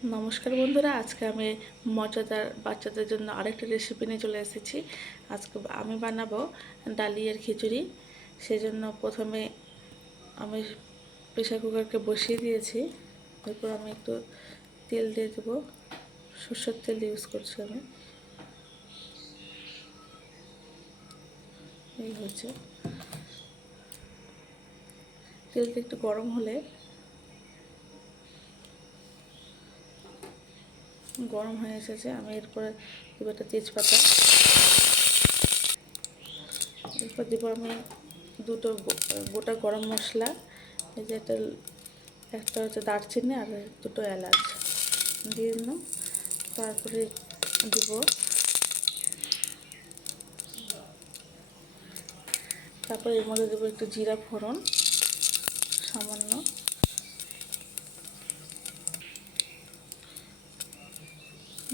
নমস্কার বন্ধুরা, আজকে আমি মজাদার বাচ্চাদের জন্য আরেকটা রেসিপি নিয়ে চলে এসেছি। আজকে আমি বানাবো ডালিয়ার খিচুড়ি। সেজন্য প্রথমে আমি প্রেসার কুকারকে বসিয়ে দিয়েছি। এরপর আমি একটু তেল দিয়ে দেবো, সরষের তেল ইউজ করছি আমি। এই হচ্ছে তেলটা একটু গরম হলে গরম হয়ে এসেছে, আমি এরপরে দেবো একটা তেজপাতা। এরপর দেবো আমি দুটো গোটা গরম মশলা, এই যে একটা হচ্ছে দারচিনি আর দুটো এলাচ দিয়ে দিলাম। তারপরে এর মধ্যে দেবো একটু জিরা ফোড়ন সামান্য,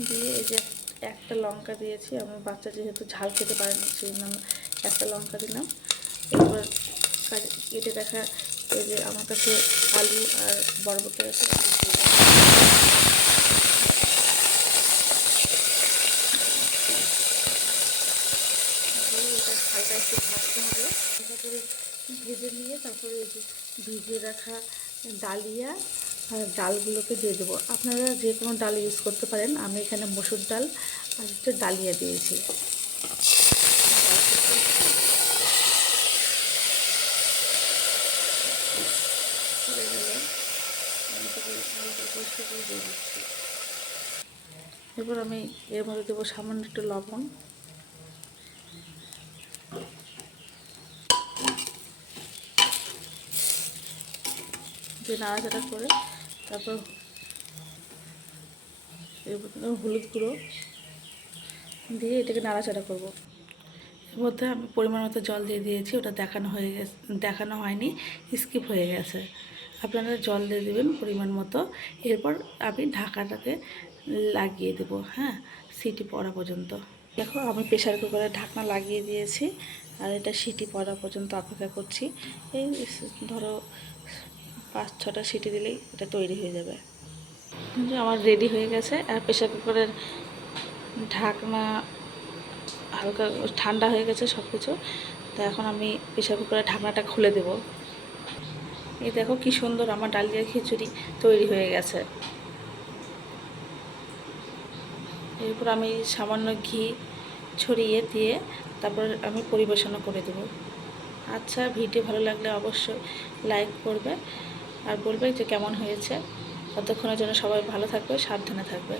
দিয়ে এই যে একটা লঙ্কা দিয়েছি। আমার বাচ্চা যেহেতু ঝাল খেতে পারে না, সেই জন্য একটা লঙ্কা দিলাম। এরপর কেটে দেখা এই যে আমার কাছে আলু আর বরবটি আছে, এটা হালকা একটু ভাজতে হবে। তারপরে ভেজে নিয়ে তারপরে এই যে ভিজিয়ে রাখা ডালিয়া আর ডালগুলোকে দিয়ে দেবো। আপনারা যে কোনো ডাল ইউজ করতে পারেন, আমি এখানে মসুর ডাল আর একটু ডালিয়া দিয়েছি। এরপর আমি এর মধ্যে দেবো সামান্য একটু লবণ, দিয়ে নাড়াচাড়া করে তারপর হলুদ গুঁড়ো দিয়ে এটাকে নাড়াচাড়া করব। এর মধ্যে আমি পরিমাণ মতো জল দিয়ে দিয়েছি, ওটা দেখানো হয়নি, স্কিপ হয়ে গেছে। আপনারা জল দিয়ে দেবেন পরিমাণ মতো। এরপর আমি ঢাকাটাকে লাগিয়ে দেবো, হ্যাঁ, সিটি পড়া পর্যন্ত। দেখো আমি প্রেসার কুকারে ঢাকনা লাগিয়ে দিয়েছি আর এটা সিটি পড়া পর্যন্ত অপেক্ষা করছি। এই ধরো 5-6টা সিটি দিলেই এটা তৈরি হয়ে যাবে। আমার রেডি হয়ে গেছে। আর প্রেসার কুকারের ঢাকনা হালকা ঠান্ডা হয়ে গেছে সব কিছু। তো এখন আমি প্রেসার কুকারের ঢাকনাটা খুলে দেব। এই দেখো কি সুন্দর আমার ডালিয়া খিচুড়ি তৈরি হয়ে গেছে। এরপর আমি সামান্য ঘি ছড়িয়ে দিয়ে তারপর আমি পরিবেশনও করে দেব। আচ্ছা, ভিডিও ভালো লাগলে অবশ্যই লাইক করবে আর বলবে যে কেমন হয়েছে। ততক্ষণের জন্য সবাই ভালো থাকবে, সাবধানে থাকবে।